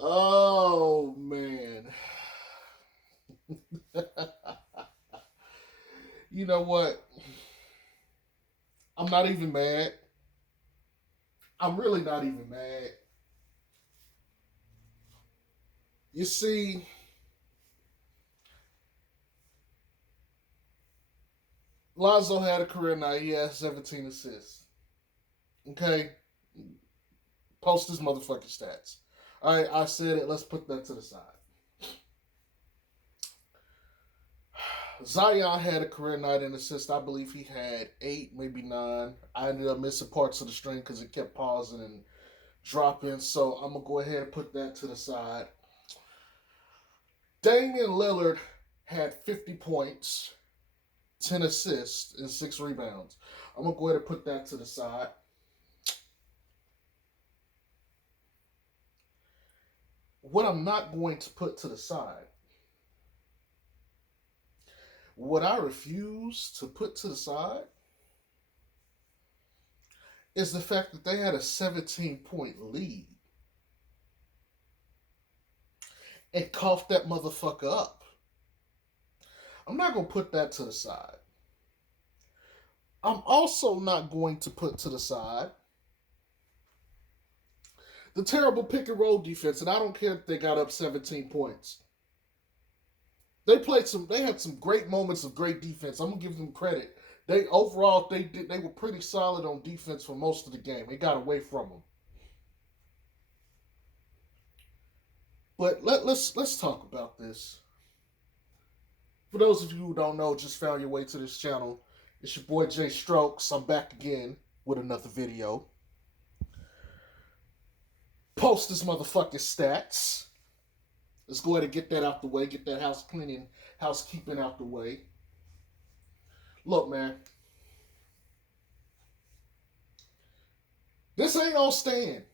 Oh man. You know what? I'm not even mad. I'm really not even mad. You see, Lonzo had a career night. He had 17 assists. Okay? Post his motherfucking stats. All right, I said it. Let's put that to the side. Zion had a career night in assists. I believe he had 8, maybe 9. I ended up missing parts of the string because it kept pausing and dropping. So I'm going to go ahead and put that to the side. Damian Lillard had 50 points, 10 assists, and 6 rebounds. I'm going to go ahead and put that to the side. What I'm not going to put to the side, what I refuse to put to the side, is the fact that they had a 17-point lead and coughed that motherfucker up. I'm not going to put that to the side. I'm also not going to put to the side the terrible pick and roll defense, and I don't care if they got up 17 points. They had some great moments of great defense. I'm gonna give them credit. They were pretty solid on defense for most of the game. They got away from them. But let's talk about this. For those of you who don't know, just found your way to this channel, it's your boy Jay Strokes. I'm back again with another video. Post this motherfucking stats. Let's go ahead and get that out the way. Get that housekeeping out the way. Look, man. This ain't on Stan.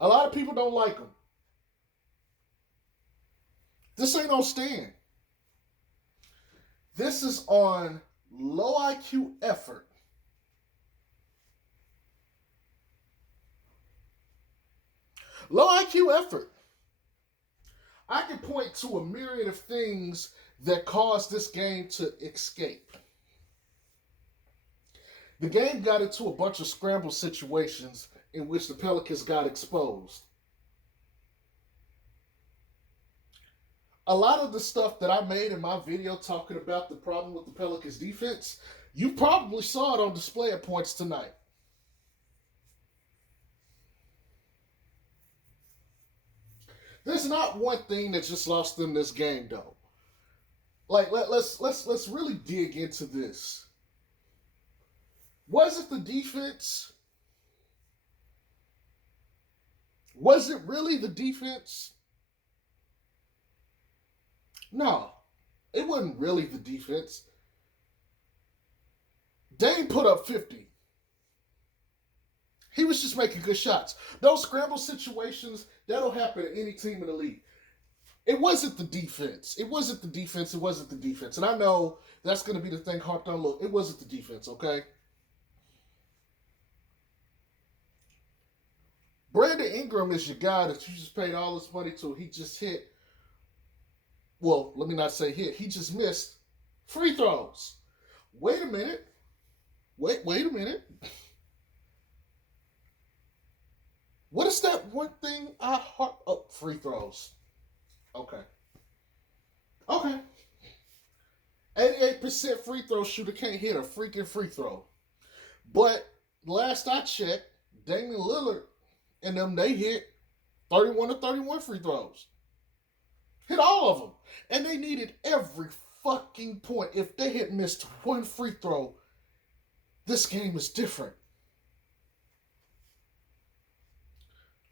A lot of people don't like him. This ain't on Stan. This is on low IQ effort. Low IQ effort. I can point to a myriad of things that caused this game to escape. The game got into a bunch of scramble situations in which the Pelicans got exposed. A lot of the stuff that I made in my video talking about the problem with the Pelicans defense, you probably saw it on display at points tonight. There's not one thing that just lost them this game, though. Like let's really dig into this. Was it the defense? Was it really the defense? No, it wasn't really the defense. Dame put up 50. He was just making good shots. Those scramble situations, that'll happen to any team in the league. It wasn't the defense. It wasn't the defense. It wasn't the defense. And I know that's going to be the thing harped on. Look, it wasn't the defense, okay? Brandon Ingram is your guy that you just paid all this money to. He just hit, well, let me not say hit. He just missed free throws. Wait a minute. Wait a minute. What is that one thing I harp up? Free throws. Okay. 88% free throw shooter can't hit a freaking free throw. But last I checked, Damian Lillard and them, they hit 31 to 31 free throws. Hit all of them. And they needed every fucking point. If they had missed one free throw, this game is different.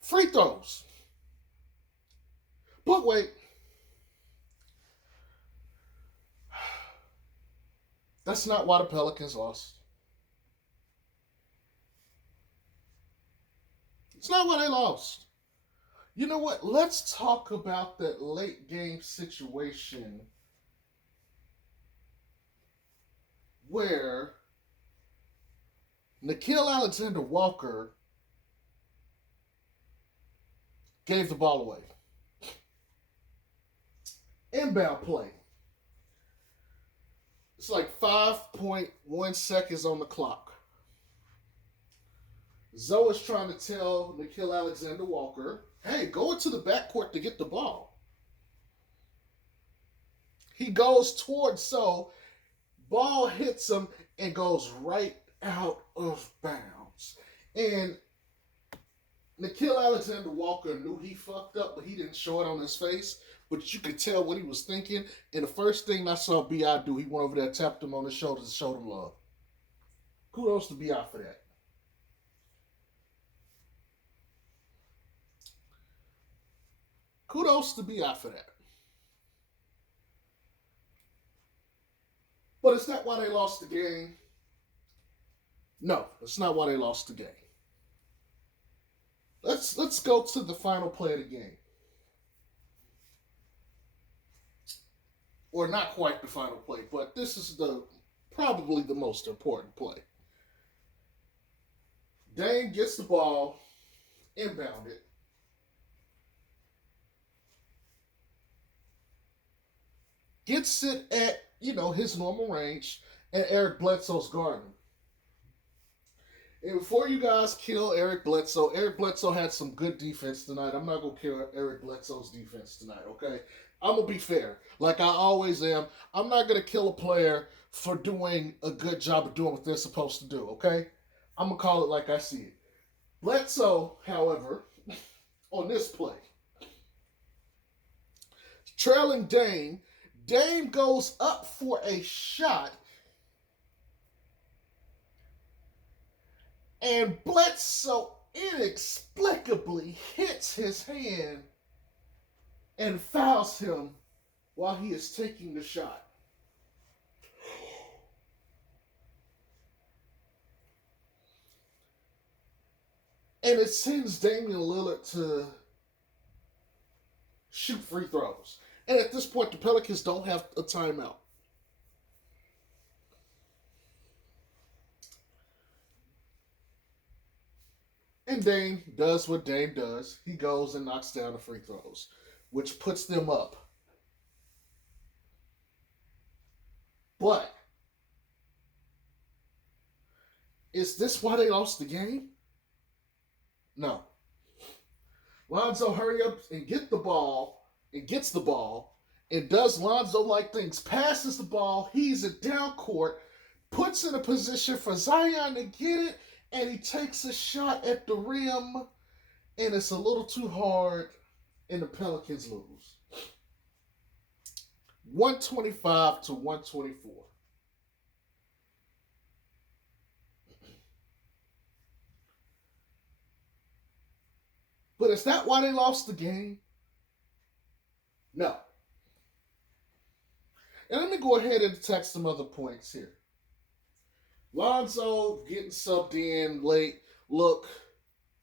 Free throws. But wait. That's not why the Pelicans lost. It's not why they lost. You know what? Let's talk about that late game situation where Nickeil Alexander-Walker gave the ball away. Inbound play. It's like 5.1 seconds on the clock. Zoe is trying to tell Nickeil Alexander-Walker, hey, go into the backcourt to get the ball. He goes towards Zoe. Ball hits him and goes right out of bounds. And Nickeil Alexander-Walker knew he fucked up, but he didn't show it on his face. But you could tell what he was thinking. And the first thing I saw B.I. do, he went over there, tapped him on the shoulder to show him love. Kudos to B.I. for that. Kudos to B.I. for that. But it's not why they lost the game. No, it's not why they lost the game. Let's go to the final play of the game. Or not quite the final play, but this is probably the most important play. Dame gets the ball, inbounded. Gets it at, his normal range, and Eric Bledsoe's guarding. And before you guys kill Eric Bledsoe had some good defense tonight. I'm not going to kill Eric Bledsoe's defense tonight, okay? I'm going to be fair, like I always am. I'm not going to kill a player for doing a good job of doing what they're supposed to do, okay? I'm going to call it like I see it. Bledsoe, however, on this play, trailing Dame goes up for a shot, and Bledsoe inexplicably hits his hand and fouls him while he is taking the shot. And it sends Damian Lillard to shoot free throws. And at this point, the Pelicans don't have a timeout. And Dame does what Dame does. He goes and knocks down the free throws, which puts them up. But is this why they lost the game? No. Lonzo hurry up and gets the ball, and does Lonzo-like things. Passes the ball, he's it down court, puts in a position for Zion to get it, and he takes a shot at the rim, and it's a little too hard, and the Pelicans lose. 125 to 124. But is that why they lost the game? No. And let me go ahead and text some other points here. Lonzo getting subbed in late. Look,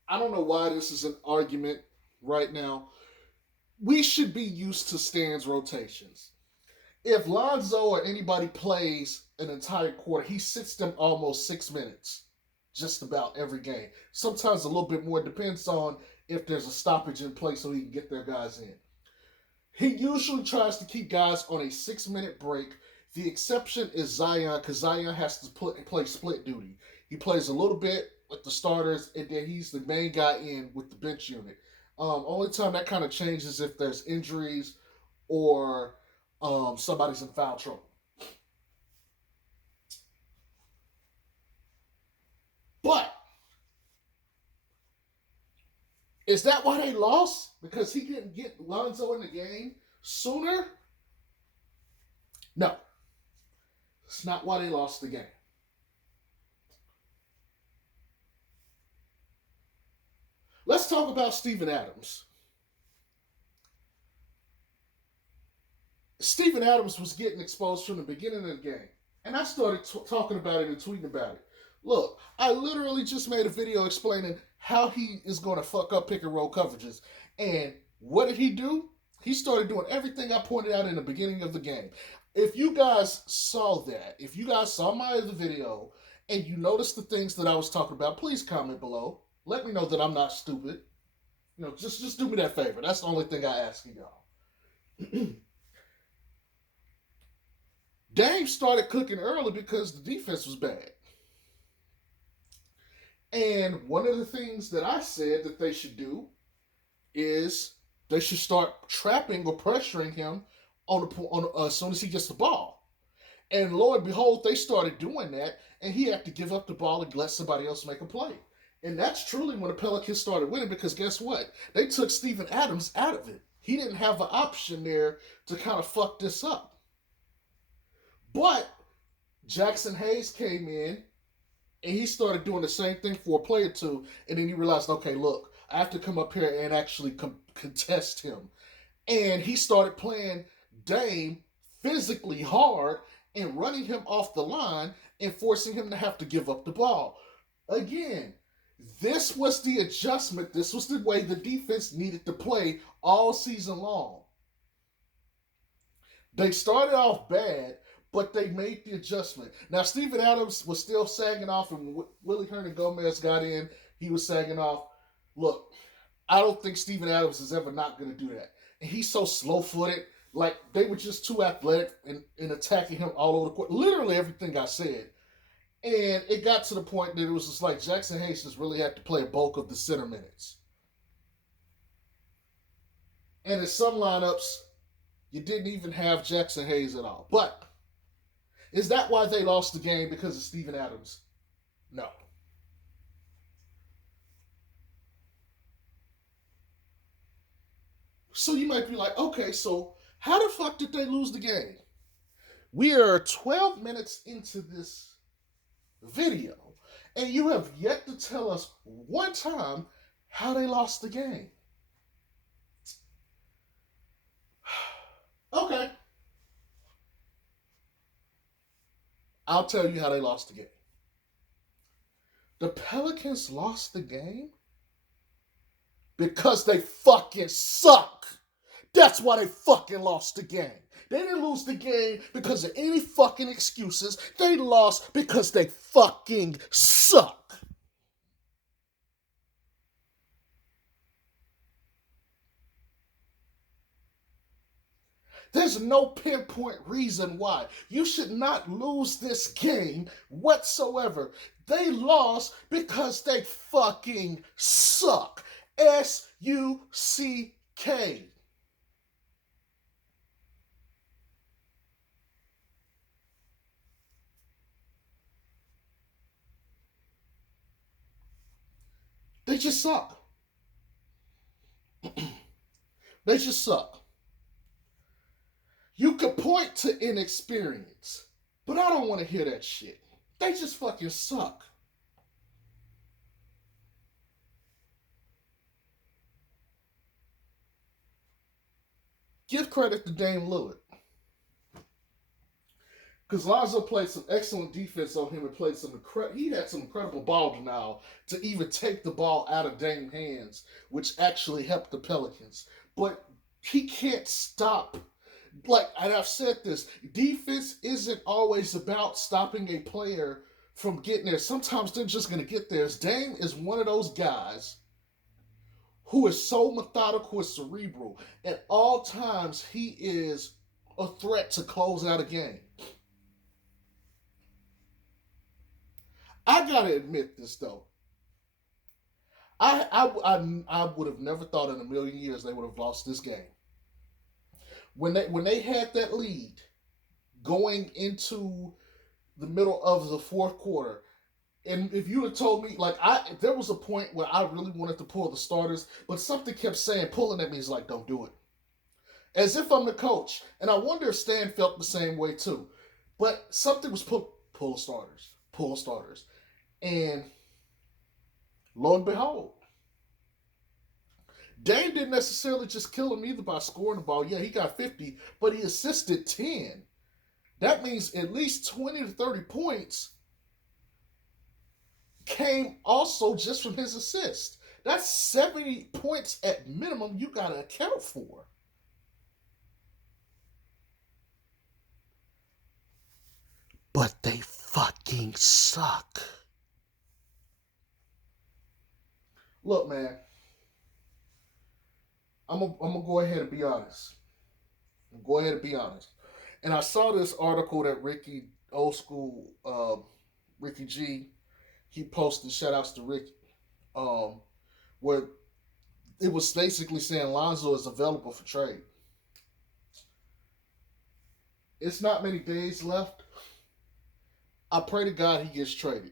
I don't know why this is an argument right now. We should be used to Stan's rotations. If Lonzo or anybody plays an entire quarter, he sits them almost 6 minutes. Just about every game. Sometimes a little bit more. Depends on if there's a stoppage in place so he can get their guys in. He usually tries to keep guys on a 6-minute break. The exception is Zion, because Zion has to play split duty. He plays a little bit with the starters, and then he's the main guy in with the bench unit. Only time that kind of changes if there's injuries or somebody's in foul trouble. But is that why they lost? Because he didn't get Lonzo in the game sooner? No. It's not why they lost the game. Let's talk about Steven Adams. Steven Adams was getting exposed from the beginning of the game. And I started talking about it and tweeting about it. Look, I literally just made a video explaining how he is going to fuck up pick and roll coverages. And what did he do? He started doing everything I pointed out in the beginning of the game. If you guys saw that, if you guys saw my other video and you noticed the things that I was talking about, please comment below. Let me know that I'm not stupid. Just do me that favor. That's the only thing I ask of y'all. Dame started cooking early because the defense was bad. And one of the things that I said that they should do is they should start trapping or pressuring him as soon as he gets the ball. And lo and behold, they started doing that, and he had to give up the ball and let somebody else make a play. And that's truly when the Pelicans started winning, because guess what? They took Steven Adams out of it. He didn't have an option there to kind of fuck this up. But Jackson Hayes came in, and he started doing the same thing for a play or two, and then he realized, okay, look, I have to come up here and actually contest him. And he started playing Dame physically hard and running him off the line and forcing him to have to give up the ball. Again, this was the adjustment. This was the way the defense needed to play all season long. They started off bad, but they made the adjustment. Now, Steven Adams was still sagging off, and Willie Hernangomez got in. He was sagging off. Look, I don't think Steven Adams is ever not going to do that. And he's so slow-footed. Like, they were just too athletic in attacking him all over the court. Literally everything I said. And it got to the point that it was just like Jackson Hayes just really had to play a bulk of the center minutes. And in some lineups, you didn't even have Jackson Hayes at all. But is that why they lost the game, because of Steven Adams? No. So you might be like, okay, so how the fuck did they lose the game? We are 12 minutes into this video, and you have yet to tell us one time how they lost the game. Okay. I'll tell you how they lost the game. The Pelicans lost the game because they fucking suck. That's why they fucking lost the game. They didn't lose the game because of any fucking excuses. They lost because they fucking suck. There's no pinpoint reason why. You should not lose this game whatsoever. They lost because they fucking suck. S-U-C-K. They just suck. They just suck. You could point to inexperience, but I don't want to hear that shit. They just fucking suck. Give credit to Dame Lillard, because Lonzo played some excellent defense on him and played he had some incredible ball denial to even take the ball out of Dame's hands, which actually helped the Pelicans. But he can't stop. Like, and I've said this, defense isn't always about stopping a player from getting there. Sometimes they're just going to get there. Dame is one of those guys who is so methodical and cerebral. At all times, he is a threat to close out a game. I gotta admit this though. I would have never thought in a million years they would have lost this game. When they had that lead going into the middle of the fourth quarter, and if you had told me, like, there was a point where I really wanted to pull the starters, but something kept saying, pulling at me, is like, don't do it. As if I'm the coach. And I wonder if Stan felt the same way too. But something was pull the starters. Pull the starters. And lo and behold, Dame didn't necessarily just kill him either by scoring the ball. Yeah, he got 50, but he assisted 10. That means at least 20 to 30 points came also just from his assist. That's 70 points at minimum you got to account for. but they fucking suck. Look, man, I'm gonna go ahead and be honest. Go ahead and be honest. And I saw this article that Ricky, old school, Ricky G, he posted. Shout outs to Ricky, um, where it was basically saying Lonzo is available for trade. It's not many days left. I pray to God he gets traded.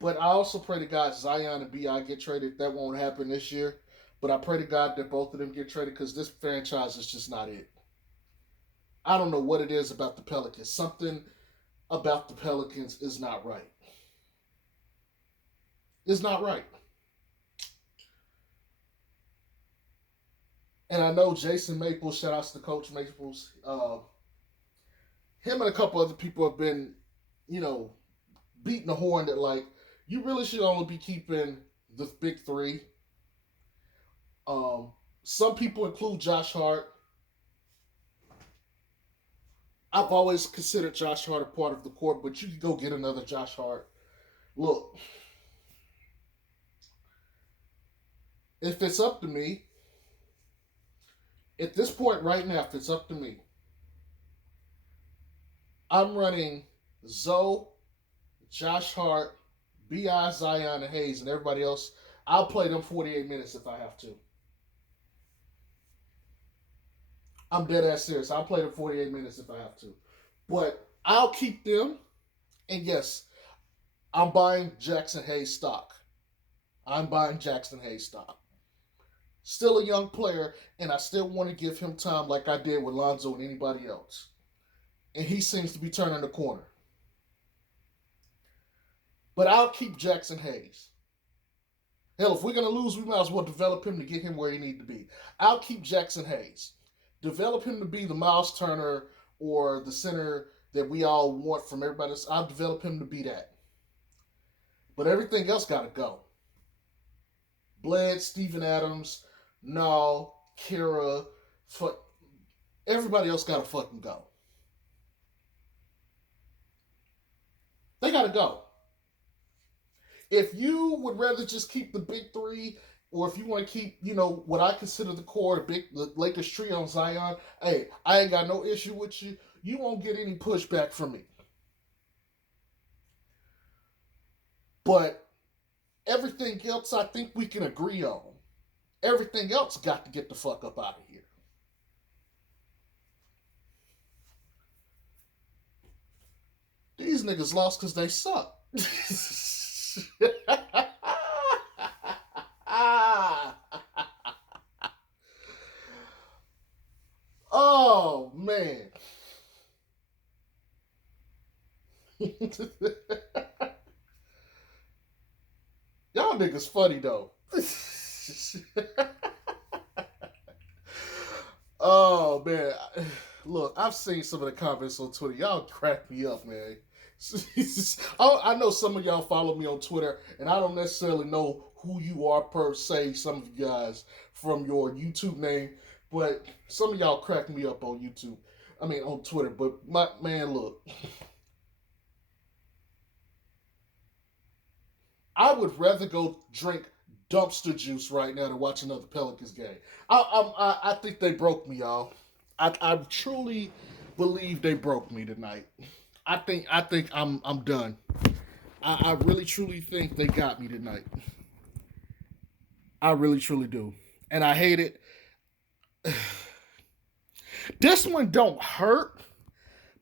But I also pray to God Zion and Bi get traded. That won't happen this year. But I pray to God that both of them get traded because this franchise is just not it. I don't know what it is about the Pelicans. Something about the Pelicans is not right. It's not right. And I know Jason Maples, shout outs to Coach Maples, him and a couple other people have been, you know, beating the horn that, like, you really should only be keeping the big three. Some people include Josh Hart. I've always considered Josh Hart a part of the court, but you can go get another Josh Hart. Look, if it's up to me, at this point right now, if it's up to me, I'm running Zoe, Josh Hart, Bi, Zion, and Hayes, and everybody else. I'll play them 48 minutes if I have to. I'm dead ass serious. I'll play them 48 minutes if I have to. But I'll keep them. And yes, I'm buying Jackson Hayes stock. I'm buying Jackson Hayes stock. Still a young player, and I still want to give him time like I did with Lonzo and anybody else. And he seems to be turning the corner. But I'll keep Jackson Hayes. Hell, if we're going to lose, we might as well develop him to get him where he needs to be. I'll keep Jackson Hayes. Develop him to be the Miles Turner or the center that we all want from everybody else. I'll develop him to be that. But everything else got to go. Bled, Steven Adams, No, Kira, everybody else got to fucking go. They got to go. If you would rather just keep the big three, or if you want to keep, what I consider the core, the Lakers trio on Zion, hey, I ain't got no issue with you. You won't get any pushback from me. But everything else I think we can agree on. Everything else got to get the fuck up out of here. These niggas lost because they suck. Oh, man. Y'all niggas funny, though. Oh, man. Look, I've seen some of the comments on Twitter. Y'all crack me up, man. I know some of y'all follow me on Twitter, and I don't necessarily know who you are per se, some of you guys, from your YouTube name, but some of y'all crack me up on YouTube. I mean, on Twitter. But, man, look. I would rather go drink dumpster juice right now than watch another Pelicans game. I think they broke me, y'all. I truly believe they broke me tonight. I think I'm done. I really truly think they got me tonight. I really truly do, and I hate it. This one don't hurt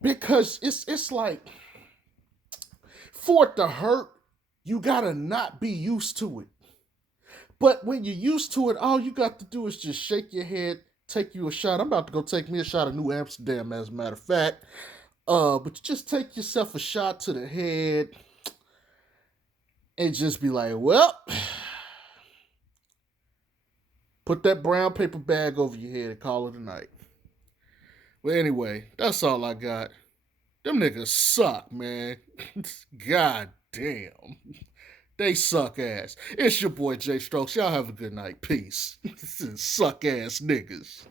because it's like for it to hurt, you gotta not be used to it. But when you're used to it, all you got to do is just shake your head, take you a shot. I'm about to go take me a shot of New Amsterdam, as a matter of fact. But you just take yourself a shot to the head and just be like, well, put that brown paper bag over your head and call it a night. Well, anyway, that's all I got. Them niggas suck, man. God damn. They suck ass. It's your boy Jay Strokes. Y'all have a good night. Peace. Suck ass niggas.